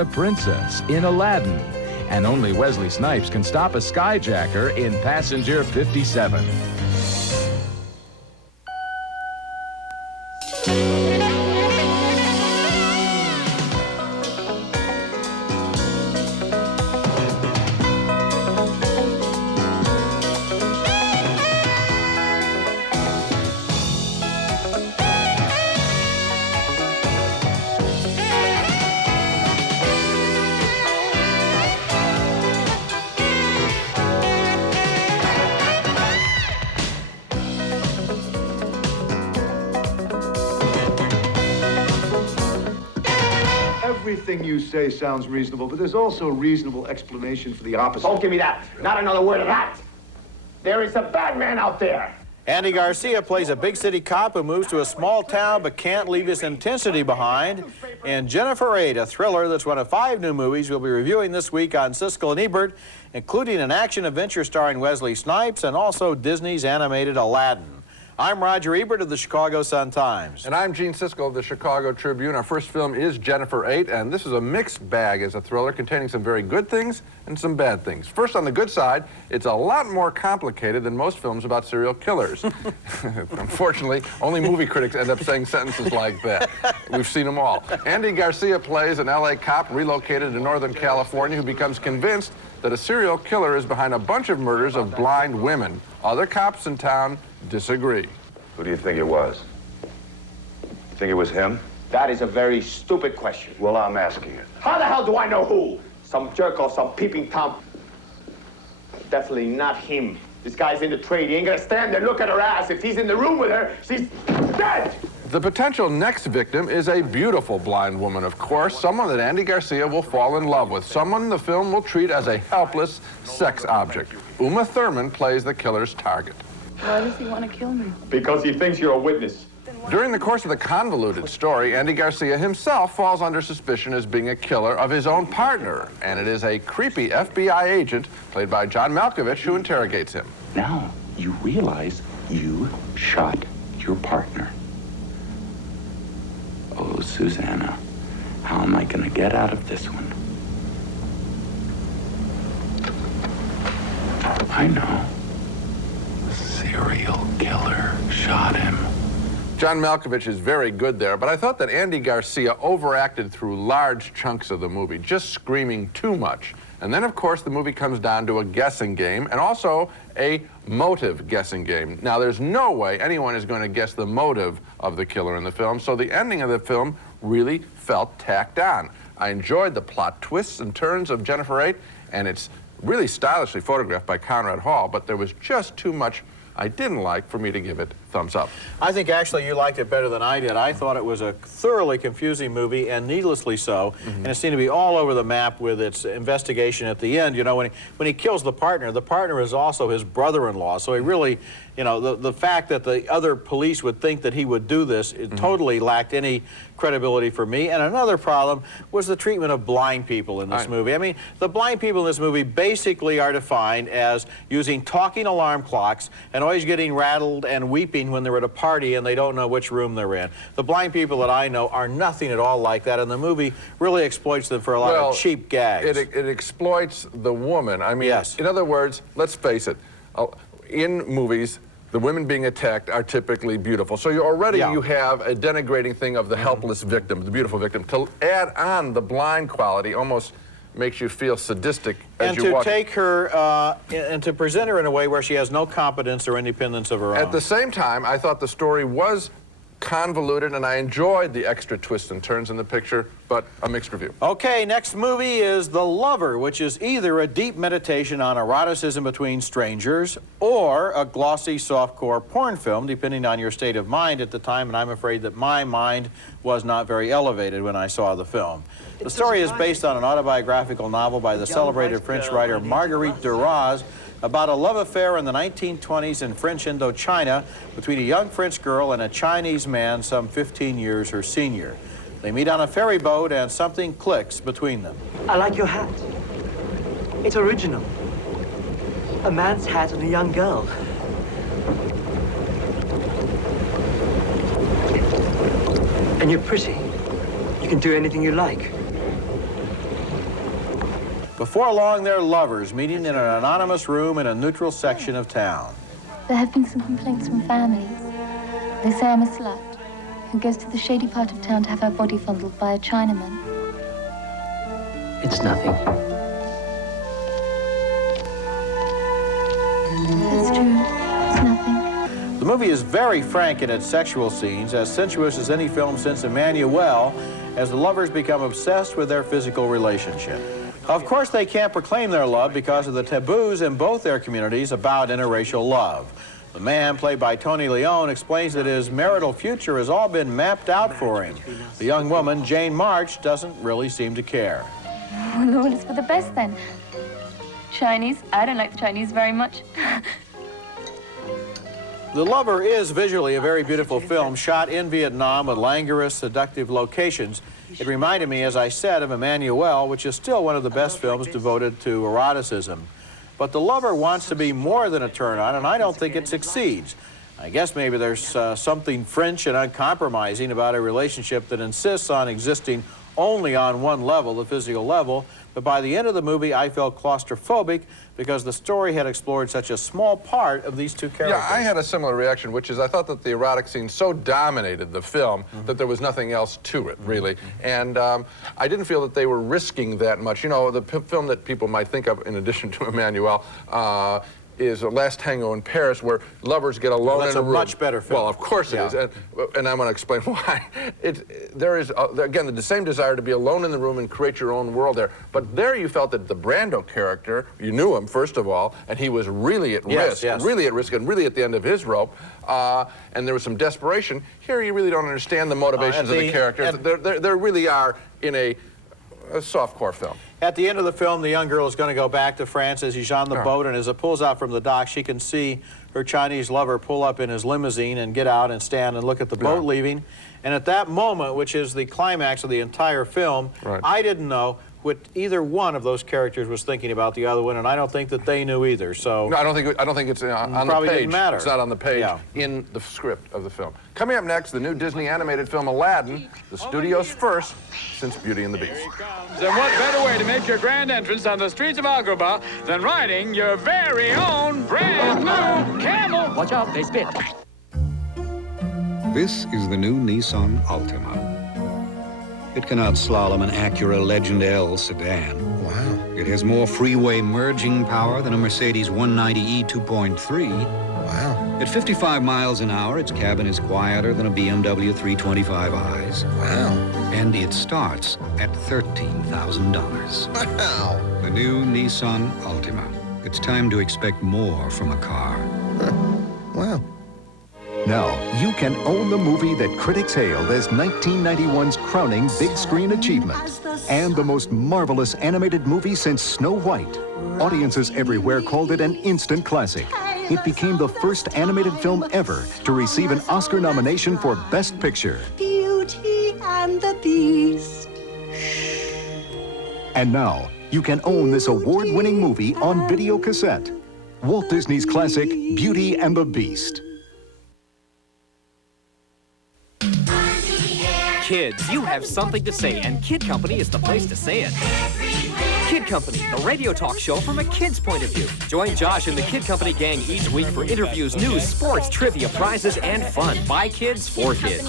a princess in Aladdin. And only Wesley Snipes can stop a skyjacker in Passenger 57. Everything you say sounds reasonable, but there's also a reasonable explanation for the opposite. Don't give me that. Not another word of that. There is a bad man out there. Andy Garcia plays a big city cop who moves to a small town but can't leave his intensity behind. And Jennifer 8, a thriller that's one of 5 new movies we'll be reviewing this week on Siskel and Ebert, including an action-adventure starring Wesley Snipes and also Disney's animated Aladdin. I'm Roger Ebert of the Chicago Sun-Times. And I'm Gene Siskel of the Chicago Tribune. Our first film is Jennifer 8, and this is a mixed bag as a thriller containing some very good things and some bad things. First, on the good side, it's a lot more complicated than most films about serial killers. Unfortunately, only movie critics end up saying sentences like that. We've seen them all. Andy Garcia plays an LA cop relocated to Northern California who becomes convinced that a serial killer is behind a bunch of murders of blind women. Other cops in town disagree. Who do you think it was? Think it was him? That is a very stupid question. Well, I'm asking it. How the hell do I know who? Some jerk off, some peeping Tom. Definitely not him. This guy's in the trade. He ain't gonna stand there, look at her ass. If he's in the room with her, she's dead. The potential next victim is a beautiful blind woman, of course, someone that Andy Garcia will fall in love with, someone the film will treat as a helpless sex object. Uma Thurman plays the killer's target. Why does he want to kill me? Because he thinks you're a witness. During the course of the convoluted story, Andy Garcia himself falls under suspicion as being a killer of his own partner, and it is a creepy FBI agent, played by John Malkovich, who interrogates him. Now, you realize you shot your partner. Oh, Susanna, how am I going to get out of this one? I know. The serial killer shot him. John Malkovich is very good there, but I thought that Andy Garcia overacted through large chunks of the movie, just screaming too much. And then, of course, the movie comes down to a guessing game and also a motive guessing game. Now, there's no way anyone is going to guess the motive of the killer in the film, so the ending of the film really felt tacked on. I enjoyed the plot twists and turns of Jennifer 8, and it's really stylishly photographed by Conrad Hall, but there was just too much I didn't like for me to give it thumbs up. I think actually you liked it better than I did. I thought it was a thoroughly confusing movie, and needlessly so. And it seemed to be all over the map with its investigation at the end. You know, when he kills the partner is also his brother-in-law. So he really, you know, the fact that the other police would think that he would do this, it totally lacked any credibility for me. And another problem was the treatment of blind people in this movie. I mean, the blind people in this movie basically are defined as using talking alarm clocks and always getting rattled and weeping when they're at a party and they don't know which room they're in. The blind people that I know are nothing at all like that, and the movie really exploits them for a lot of cheap gags. It exploits the woman. I mean, yes. In other words, let's face it, in movies, the women being attacked are typically beautiful. So you have a denigrating thing of the helpless victim, the beautiful victim. To add on the blind quality almost makes you feel sadistic as you watch. And to take her and to present her in a way where she has no competence or independence of her own. At the same time, I thought the story was convoluted, and I enjoyed the extra twists and turns in the picture, but a mixed review. Okay, next movie is The Lover, which is either a deep meditation on eroticism between strangers or a glossy softcore porn film, depending on your state of mind at the time, and I'm afraid that my mind was not very elevated when I saw the film. The story is based on an autobiographical novel by the celebrated French writer Marguerite Duras about a love affair in the 1920s in French Indochina between a young French girl and a Chinese man some 15 years her senior. They meet on a ferry boat and something clicks between them. I like your hat. It's original. A man's hat on a young girl. And you're pretty. You can do anything you like. Before long, they're lovers, meeting in an anonymous room in a neutral section of town. There have been some complaints from families. They say I'm a slut who goes to the shady part of town to have her body fondled by a Chinaman. It's nothing. That's true. It's nothing. The movie is very frank in its sexual scenes, as sensuous as any film since Emmanuel, as the lovers become obsessed with their physical relationship. Of course, they can't proclaim their love because of the taboos in both their communities about interracial love. The man, played by Tony Leone, explains that his marital future has all been mapped out for him. The young woman, Jane March, doesn't really seem to care. Well, all is for the best then. Chinese? I don't like the Chinese very much. The Lover is visually a very beautiful film, shot in Vietnam with languorous, seductive locations. It reminded me, as I said, of Emmanuel, which is still one of the best films devoted to eroticism. But The Lover wants to be more than a turn-on, and I don't think it succeeds. I guess maybe there's something French and uncompromising about a relationship that insists on existing only on one level, the physical level, but by the end of the movie, I felt claustrophobic because the story had explored such a small part of these two characters. Yeah, I had a similar reaction, which is I thought that the erotic scene so dominated the film that there was nothing else to it, really. And I didn't feel that they were risking that much. You know, the film that people might think of, in addition to Emmanuel, is Last Tango in Paris, where lovers get alone in a room. That's a much better film. Well, of course it is, and I'm going to explain why. There is, again, the same desire to be alone in the room and create your own world there. But there you felt that the Brando character, you knew him, first of all, and he was really at risk, really at risk, and really at the end of his rope, and there was some desperation. Here you really don't understand the motivations of the characters. There really are in a softcore film. At the end of the film, the young girl is going to go back to France as he's on the boat, and as it pulls out from the dock, she can see her Chinese lover pull up in his limousine and get out and stand and look at the boat leaving. And at that moment, which is the climax of the entire film, I didn't know what either one of those characters was thinking about the other one, and I don't think that they knew either. So no, I don't think it's on the probably page. Didn't matter. It's not on the page in the script of the film. Coming up next, the new Disney animated film Aladdin, the studio's first since Beauty and the Beast. And what better way to make your grand entrance on the streets of Agrabah than riding your very own brand new camel? Watch out, they spit. This is the new Nissan Altima. It can outslalom an Acura Legend L sedan. Wow. It has more freeway merging power than a Mercedes 190e 2.3. Wow. At 55 miles an hour, its cabin is quieter than a BMW 325i's. Wow. And it starts at $13,000. Wow. The new Nissan Altima. It's time to expect more from a car. Wow. Now, you can own the movie that critics hailed as 1991's crowning big screen achievement and the most marvelous animated movie since Snow White. Audiences everywhere called it an instant classic. It became the first animated film ever to receive an Oscar nomination for Best Picture. Beauty and the Beast. And now, you can own this award-winning movie on video cassette. Walt Disney's classic, Beauty and the Beast. Kids, you have something to say, and Kid Company is the place to say it. Kid Company, the radio talk show from a kid's point of view. Join Josh and the Kid Company gang each week for interviews, news, sports, trivia, prizes, and fun. By kids, for kids.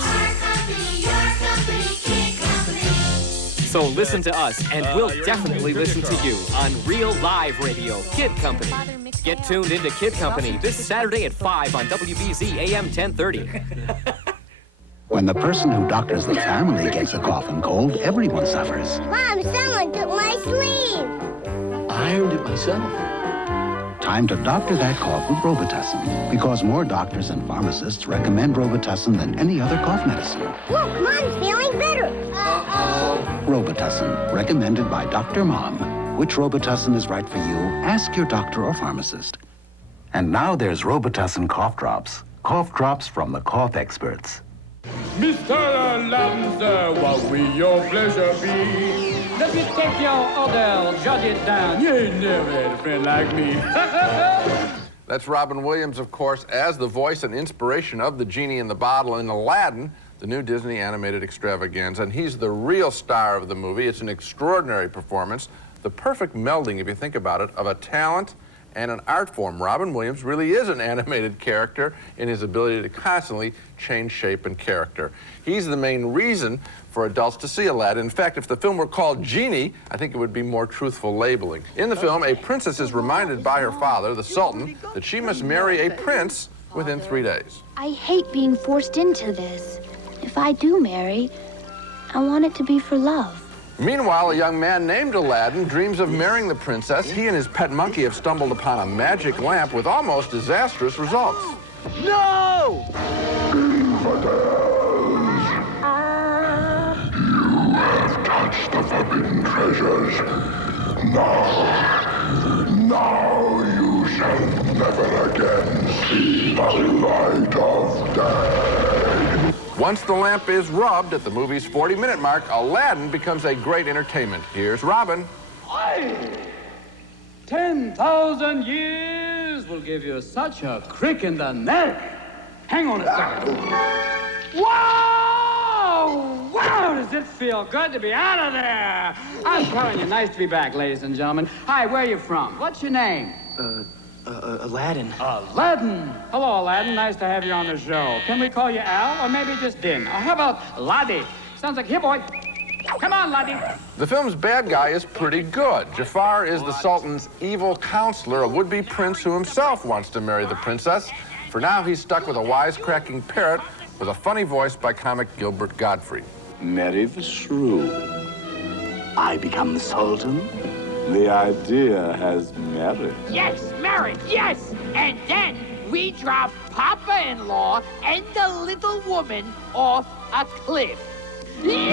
So listen to us, and we'll definitely listen to you on Real Live Radio, Kid Company. Get tuned into Kid Company this Saturday at 5 on WBZ AM 1030. When the person who doctors the family gets a cough and cold, everyone suffers. Mom, someone took my sleeve. I ironed it myself. Time to doctor that cough with Robitussin, because more doctors and pharmacists recommend Robitussin than any other cough medicine. Look, Mom's feeling better. Uh-oh. Robitussin, recommended by Dr. Mom. Which Robitussin is right for you? Ask your doctor or pharmacist. And now there's Robitussin cough drops. Cough drops from the cough experts. Mr. Aladdin, sir, what will your pleasure be? Let me take your order, jot it down. You ain't never had a friend like me. That's Robin Williams, of course, as the voice and inspiration of the genie in the bottle in Aladdin, the new Disney animated extravaganza, and he's the real star of the movie. It's an extraordinary performance, the perfect melding, if you think about it, of a talent and an art form. Robin Williams really is an animated character in his ability to constantly change shape and character. He's the main reason for adults to see Aladdin. In fact, if the film were called Genie, I think it would be more truthful labeling. In the film, a princess is reminded by her father, the Sultan, that she must marry a prince within 3 days. I hate being forced into this. If I do marry, I want it to be for love. Meanwhile, a young man named Aladdin dreams of marrying the princess. He and his pet monkey have stumbled upon a magic lamp with almost disastrous results. No! You have touched the forbidden treasures. Now you shall never again see the light of day. Once the lamp is rubbed at the movie's 40-minute mark, Aladdin becomes a great entertainment. Here's Robin. 10,000 years will give you such a crick in the neck. Hang on a second. Whoa! Wow, does it feel good to be out of there? I'm telling you, nice to be back, ladies and gentlemen. Hi, where are you from? What's your name? Aladdin. Aladdin. Hello, Aladdin. Nice to have you on the show. Can we call you Al, or maybe just Din? Or how about Laddie? Sounds like, here, boy. Come on, Laddie. The film's bad guy is pretty good. Jafar is the Sultan's evil counselor, a would-be prince who himself wants to marry the princess. For now, he's stuck with a wisecracking parrot with a funny voice by comic Gilbert Gottfried. Marry the shrew. I become the Sultan. The idea has merit. Yes, merit, yes! And then we drop Papa-in-law and the little woman off a cliff. Yeah!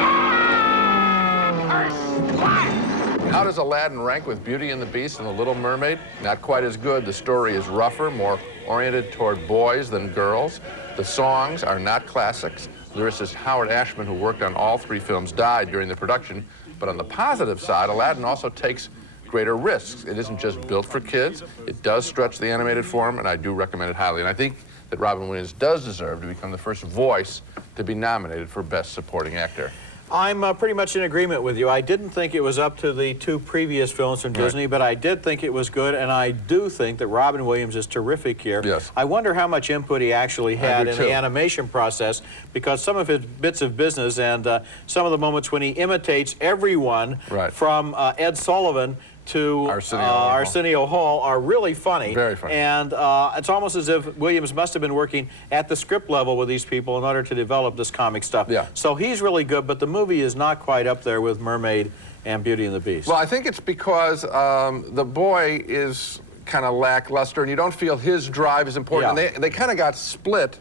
Kersplat! How does Aladdin rank with Beauty and the Beast and The Little Mermaid? Not quite as good. The story is rougher, more oriented toward boys than girls. The songs are not classics. Lyricist Howard Ashman, who worked on all 3 films, died during the production. But on the positive side, Aladdin also takes greater risks. It isn't just built for kids. It does stretch the animated form, and I do recommend it highly. And I think that Robin Williams does deserve to become the first voice to be nominated for Best Supporting Actor. I'm pretty much in agreement with you. I didn't think it was up to the 2 previous films from Disney, but I did think it was good, and I do think that Robin Williams is terrific here. Yes. I wonder how much input he actually had in the animation process, because some of his bits of business and some of the moments when he imitates everyone from Ed Sullivan to Arsenio Hall are really funny. Very funny. And it's almost as if Williams must have been working at the script level with these people in order to develop this comic stuff. Yeah. So he's really good, but the movie is not quite up there with Mermaid and Beauty and the Beast. Well, I think it's because the boy is kind of lackluster, and you don't feel his drive is important. Yeah. And they kind of got split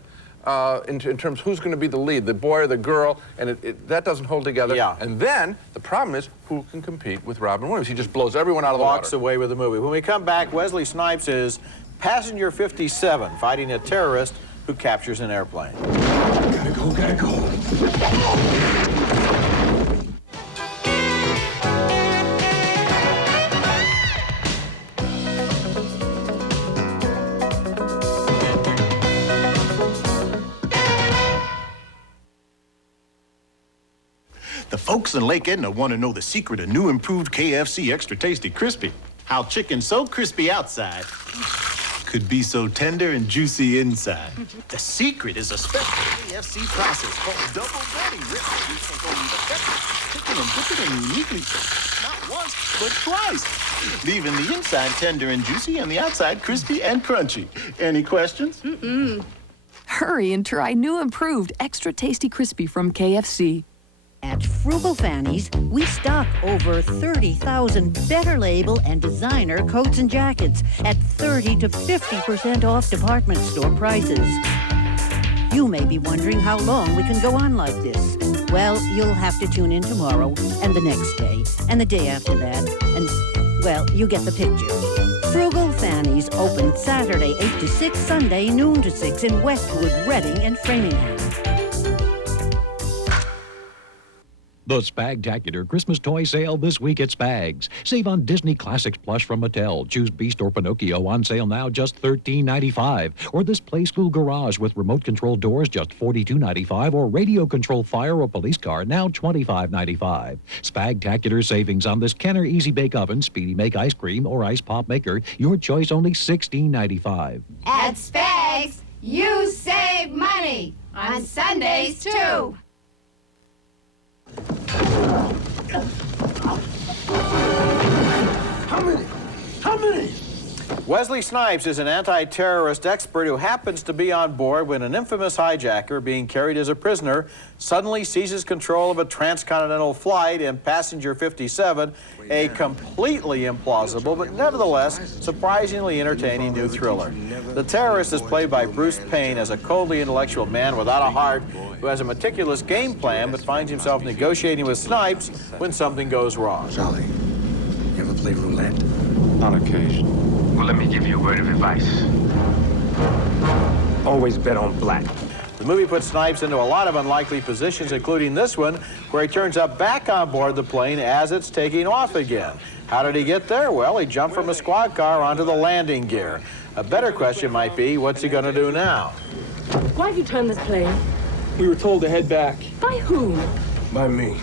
in terms of who's going to be the lead, the boy or the girl, and that doesn't hold together. Yeah. And then the problem is who can compete with Robin Williams. He just blows everyone out of the water. Walks away with the movie. When we come back, Wesley Snipes is Passenger 57, fighting a terrorist who captures an airplane. Gotta go, gotta go. The folks in Lake Edna want to know the secret of new improved KFC Extra Tasty Crispy. How chicken so crispy outside could be so tender and juicy inside. The secret is a special KFC process called double breading. Chicken and dip it in uniquely, not once, but twice, leaving the inside tender and juicy and the outside crispy and crunchy. Any questions? Hurry and try new improved Extra Tasty Crispy from KFC. At Frugal Fannies, we stock over 30,000 Better Label and designer coats and jackets at 30 to 50% off department store prices. You may be wondering how long we can go on like this. Well, you'll have to tune in tomorrow, and the next day, and the day after that, and, well, you get the picture. Frugal Fannies open Saturday 8 to 6, Sunday noon to 6 in Westwood, Reading, and Framingham. The Spagtacular Christmas toy sale this week at Spags. Save on Disney Classics plush from Mattel. Choose Beast or Pinocchio on sale now, just $13.95. Or this Play School Garage with remote control doors, just $42.95. Or radio control fire or police car, now $25.95. Spagtacular savings on this Kenner Easy Bake Oven, Speedy Make ice cream, or ice pop maker. Your choice, only $16.95. At Spags, you save money. On Sundays, too. How many? Wesley Snipes is an anti-terrorist expert who happens to be on board when an infamous hijacker being carried as a prisoner suddenly seizes control of a transcontinental flight in passenger 57, a completely implausible but nevertheless surprisingly entertaining new thriller. The terrorist is played by Bruce Payne as a coldly intellectual man without a heart who has a meticulous game plan but finds himself negotiating with Snipes when something goes wrong. Charlie, you ever play roulette? On occasion. Well, let me give you a word of advice. Always bet on black. The movie puts Snipes into a lot of unlikely positions, including this one, where he turns up back on board the plane as it's taking off again. How did he get there? Well, he jumped from a squad car onto the landing gear. A better question might be, what's he going to do now? Why have you turned this plane? We were told to head back. By whom? By me.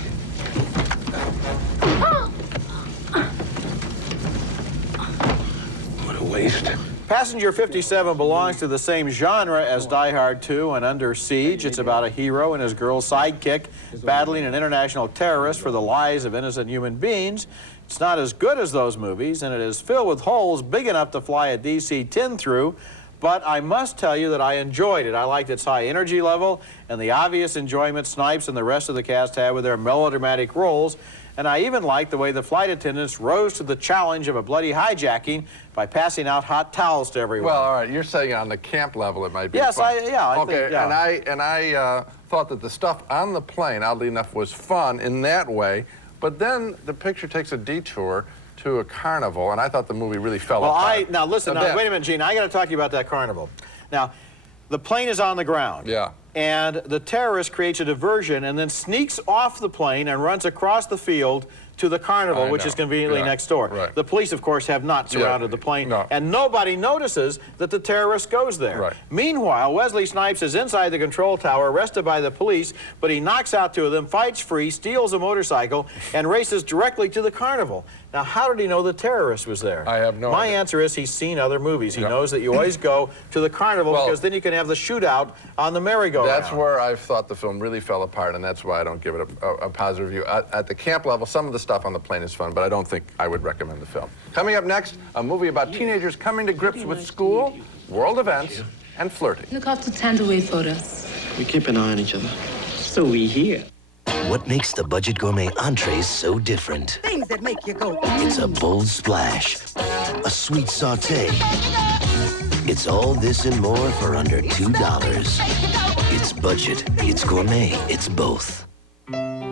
What a waste. Passenger 57 belongs to the same genre as Die Hard 2 and Under Siege. It's about a hero and his girl's sidekick battling an international terrorist for the lives of innocent human beings. It's not as good as those movies, and it is filled with holes big enough to fly a DC-10 through, but I must tell you that I enjoyed it. I liked its high energy level and the obvious enjoyment Snipes and the rest of the cast had with their melodramatic roles. And I even liked the way the flight attendants rose to the challenge of a bloody hijacking by passing out hot towels to everyone. Well, all right, you're saying on the camp level it might be yes, fun. I think, yeah. And I thought that the stuff on the plane, oddly enough, was fun in that way, but then the picture takes a detour to a carnival, and I thought the movie really fell apart. Now listen, wait a minute, Gene, I got to talk to you about that carnival. Now, the plane is on the ground. Yeah. And the terrorist creates a diversion and then sneaks off the plane and runs across the field to the carnival, which is conveniently next door. Right. The police, of course, have not surrounded the plane, and nobody notices that the terrorist goes there. Right. Meanwhile, Wesley Snipes is inside the control tower, arrested by the police, but he knocks out two of them, fights free, steals a motorcycle, and races directly to the carnival. Now, how did he know the terrorist was there? I have no idea. My answer is he's seen other movies. He knows that you always go to the carnival because then you can have the shootout on the merry-go-round. That's where I thought the film really fell apart, and that's why I don't give it a positive review. At the camp level, some of the stuff on the plane is fun, but I don't think I would recommend the film. Coming up next, a movie about teenagers coming to grips with school, world events, and flirting. Look after Tandaway photos. We keep an eye on each other. So we hear. What makes the Budget Gourmet entrees so different? Things that make you go. It's a bold splash, a sweet sauté. It's all this and more for under $2. It's budget, it's gourmet, it's both.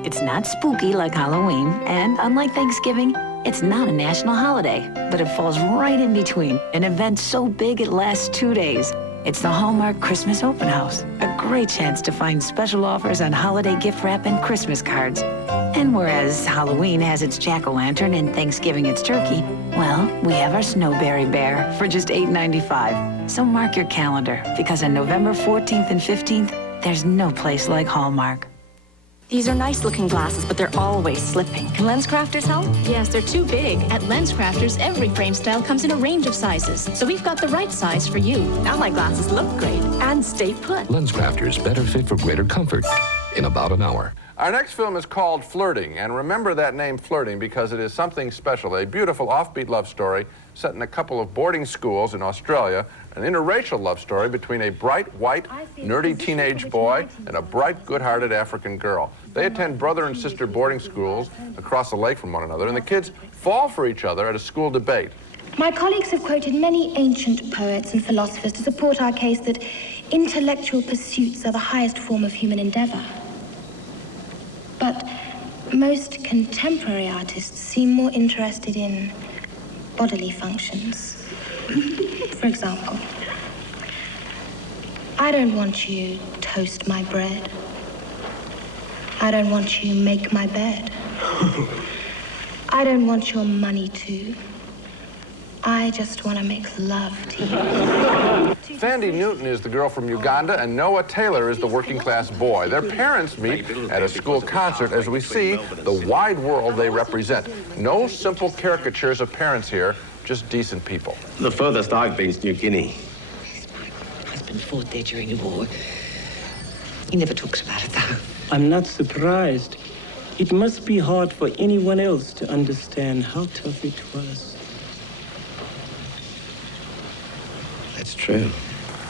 It's not spooky like Halloween, and unlike Thanksgiving, it's not a national holiday, but it falls right in between, an event so big it lasts 2 days. It's the Hallmark Christmas Open House, a great chance to find special offers on holiday gift wrap and Christmas cards. And whereas Halloween has its jack-o'-lantern and Thanksgiving its turkey, well, we have our Snowberry Bear for just $8.95. So mark your calendar, because on November 14th and 15th, there's no place like Hallmark. These are nice-looking glasses, but they're always slipping. Can Lens Crafters help? Yes, they're too big. At Lens Crafters, every frame style comes in a range of sizes, so we've got the right size for you. Now my glasses look great and stay put. Lens Crafters, better fit for greater comfort in about an hour. Our next film is called Flirting, and remember that name, Flirting, because it is something special, a beautiful offbeat love story set in a couple of boarding schools in Australia, an interracial love story between a bright, white, nerdy teenage boy and a bright, good-hearted African girl. They attend brother and sister boarding schools across the lake from one another, and the kids fall for each other at a school debate. My colleagues have quoted many ancient poets and philosophers to support our case that intellectual pursuits are the highest form of human endeavor. But most contemporary artists seem more interested in bodily functions. For example, I don't want you to toast my bread. I don't want you to make my bed. I don't want your money too. I just want to make love to you. Sandy Newton is the girl from Uganda, and Noah Taylor is the working-class boy. Their parents meet at a school concert as we see the wide world they represent. No simple caricatures of parents here, just decent people. The furthest I've been is New Guinea. My husband fought there during the war. He never talks about it, though. I'm not surprised. It must be hard for anyone else to understand how tough it was. That's true.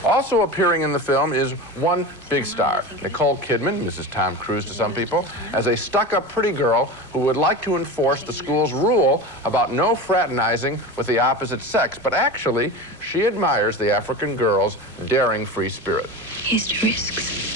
Also appearing in the film is one big star, Nicole Kidman, Mrs. Tom Cruise to some people, as a stuck-up pretty girl who would like to enforce the school's rule about no fraternizing with the opposite sex, but actually, she admires the African girl's daring free spirit. Here's the risks.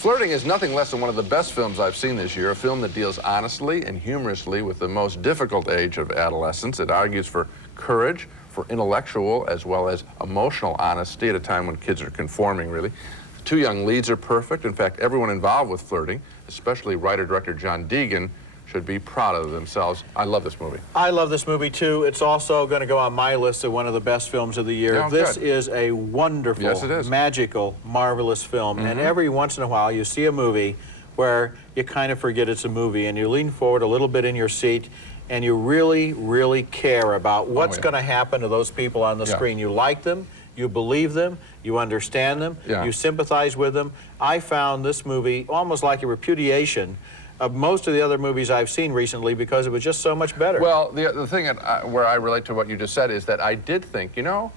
Flirting is nothing less than one of the best films I've seen this year, a film that deals honestly and humorously with the most difficult age of adolescence. It argues for courage, for intellectual as well as emotional honesty at a time when kids are conforming, really. The two young leads are perfect. In fact, everyone involved with Flirting, especially writer-director John Deegan, should be proud of themselves. I love this movie. I love this movie, too. It's also going to go on my list of one of the best films of the year. Oh, this good. is a wonderful, Yes, it is. magical, marvelous film. And every once in a while, you see a movie where you kind of forget it's a movie, and you lean forward a little bit in your seat, and you really, really care about what's going to happen to those people on the screen. You like them, you believe them, you understand them, you sympathize with them. I found this movie almost like a repudiation of most of the other movies I've seen recently because it was just so much better. Well, the thing where I relate to what you just said is that I did think, you know,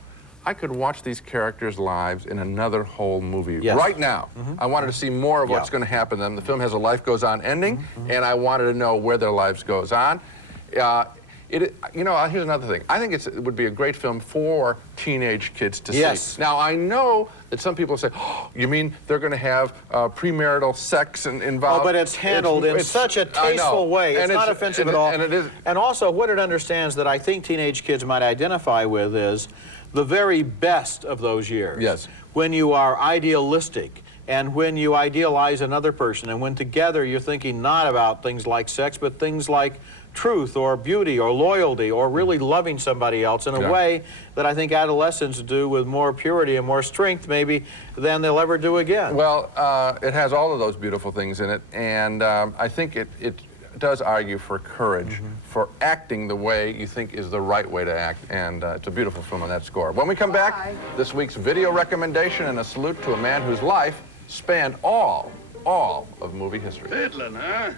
I could watch these characters' lives in another whole movie right now. I wanted to see more of what's going to happen to them. The film has a Life Goes On ending, and I wanted to know where their lives goes on. You know, here's another thing. I think it would be a great film for teenage kids to see. Now, I know that some people say, oh, you mean they're going to have premarital sex involved? Oh, but it's handled in such a tasteful way. It's not offensive at all. And also, what it understands that I think teenage kids might identify with is the very best of those years. Yes. When you are idealistic, and when you idealize another person, and when together you're thinking not about things like sex, but things like truth or beauty or loyalty or really loving somebody else in a way that I think adolescents do with more purity and more strength maybe than they'll ever do again. Well, it has all of those beautiful things in it, and I think it does argue for courage, for acting the way you think is the right way to act, and it's a beautiful film on that score. When we come back, this week's video recommendation and a salute to a man whose life spanned all of movie history. Fiddling, huh?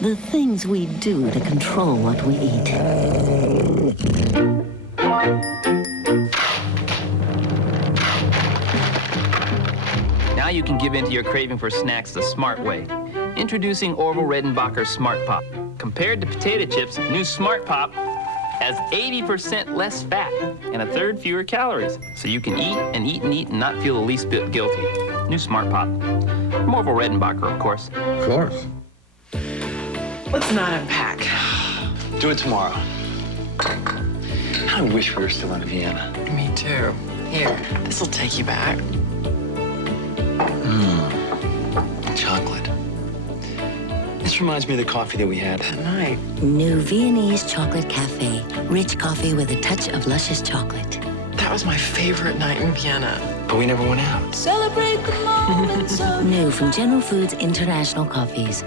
The things we do to control what we eat. Now you can give in to your craving for snacks the smart way. Introducing Orville Redenbacher Smart Pop. Compared to potato chips, new Smart Pop has 80% less fat and a third fewer calories. So you can eat and eat and eat and not feel the least bit guilty. New Smart Pop. From Orville Redenbacher, of course. Of course. Let's not unpack. Do it tomorrow. I wish we were still in Vienna. Me too. Here, this'll take you back. Chocolate. This reminds me of the coffee that we had that night. New Viennese Chocolate Cafe. Rich coffee with a touch of luscious chocolate. That was my favorite night in Vienna. But we never went out. Celebrate the moments of... New from General Foods International Coffees.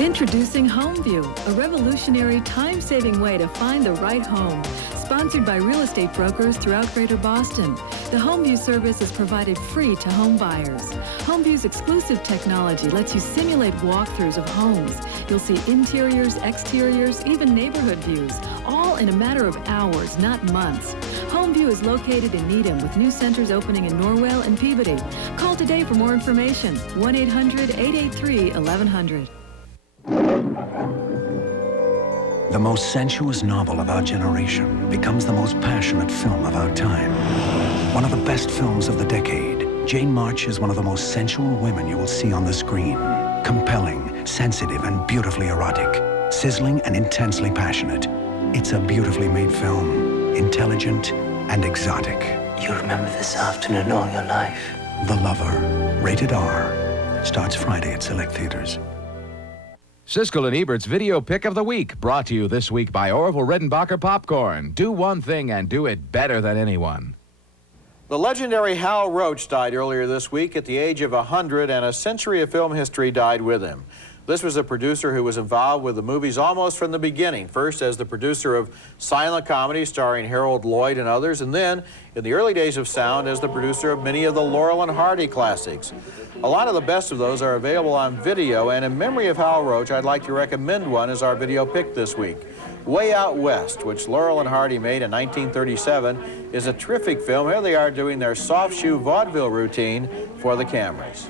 Introducing HomeView, a revolutionary time-saving way to find the right home. Sponsored by real estate brokers throughout Greater Boston, the HomeView service is provided free to home buyers. HomeView's exclusive technology lets you simulate walkthroughs of homes. You'll see interiors, exteriors, even neighborhood views, all in a matter of hours, not months. HomeView is located in Needham with new centers opening in Norwell and Peabody. Call today for more information, 1-800-883-1100. The most sensuous novel of our generation becomes the most passionate film of our time. One of the best films of the decade, Jane March is one of the most sensual women you will see on the screen. Compelling, sensitive, and beautifully erotic. Sizzling and intensely passionate. It's a beautifully made film. Intelligent and exotic. You remember this afternoon all your life. The Lover, rated R, starts Friday at select theaters. Siskel and Ebert's Video Pick of the Week, brought to you this week by Orville Redenbacher Popcorn. Do one thing and do it better than anyone. The legendary Hal Roach died earlier this week at the age of 100, and a century of film history died with him. This was a producer who was involved with the movies almost from the beginning, first as the producer of silent comedies starring Harold Lloyd and others, and then, in the early days of sound, as the producer of many of the Laurel and Hardy classics. A lot of the best of those are available on video, and in memory of Hal Roach, I'd like to recommend one as our video pick this week. Way Out West, which Laurel and Hardy made in 1937, is a terrific film. Here they are doing their soft shoe vaudeville routine for the cameras.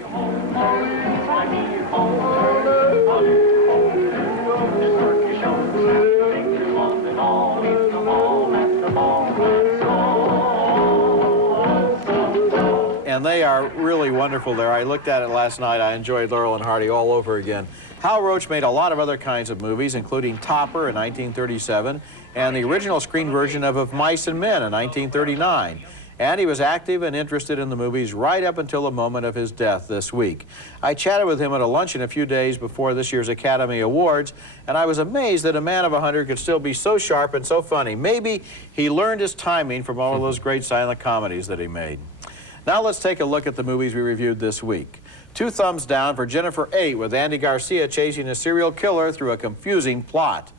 And they are really wonderful there. I looked at it last night. I enjoyed Laurel and Hardy all over again. Hal Roach made a lot of other kinds of movies, including Topper in 1937 and the original screen version of Mice and Men in 1939. And he was active and interested in the movies right up until the moment of his death this week. I chatted with him at a luncheon a few days before this year's Academy Awards, and I was amazed that a man of 100 could still be so sharp and so funny. Maybe he learned his timing from all of those great silent comedies that he made. Now let's take a look at the movies we reviewed this week. 2 thumbs down for Jennifer 8, with Andy Garcia chasing a serial killer through a confusing plot.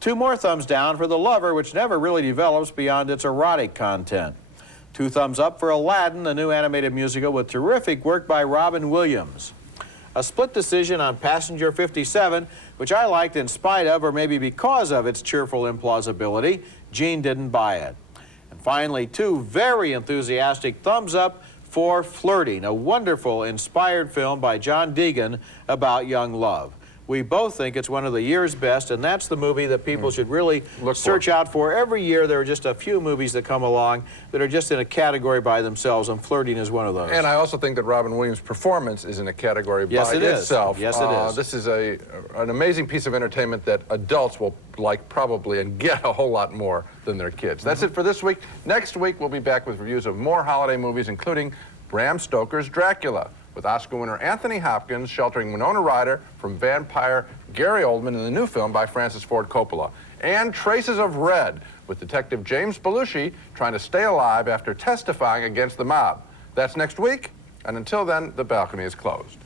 2 more thumbs down for The Lover, which never really develops beyond its erotic content. 2 thumbs up for Aladdin, the new animated musical with terrific work by Robin Williams. A split decision on Passenger 57, which I liked in spite of, or maybe because of, its cheerful implausibility. Gene didn't buy it. And finally, 2 very enthusiastic thumbs up for Flirting, a wonderful, inspired film by John Deegan about young love. We both think it's one of the year's best, and that's the movie that people should really search out for. Every year there are just a few movies that come along that are just in a category by themselves, and Flirting is one of those. And I also think that Robin Williams' performance is in a category by itself. Yes, it is. This is an amazing piece of entertainment that adults will like probably and get a whole lot more than their kids. That's it for this week. Next week we'll be back with reviews of more holiday movies, including Bram Stoker's Dracula, with Oscar winner Anthony Hopkins sheltering Winona Ryder from vampire Gary Oldman in the new film by Francis Ford Coppola. And Traces of Red, with Detective James Belushi trying to stay alive after testifying against the mob. That's next week, and until then, the balcony is closed.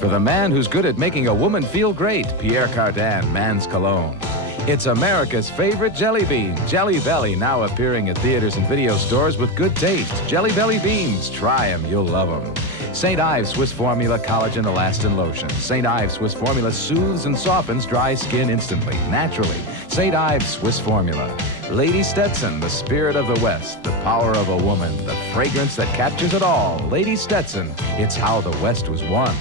For the man who's good at making a woman feel great, Pierre Cardin, Man's Cologne. It's America's favorite jelly bean, Jelly Belly, now appearing at theaters and video stores with good taste. Jelly Belly beans, try them, you'll love them. St. Ives Swiss Formula Collagen Elastin Lotion. St. Ives Swiss Formula soothes and softens dry skin instantly, naturally. St. Ives Swiss Formula. Lady Stetson, the spirit of the West, the power of a woman, the fragrance that captures it all. Lady Stetson, it's how the West was won.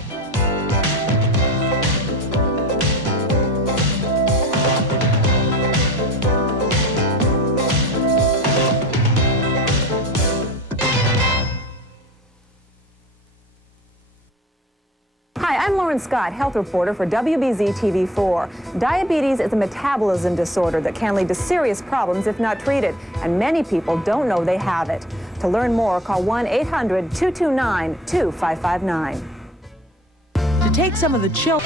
Scott, health reporter for WBZ TV4. Diabetes is a metabolism disorder that can lead to serious problems if not treated, and many people don't know they have it. To learn more, call 1-800-229-2559. To take some of the chill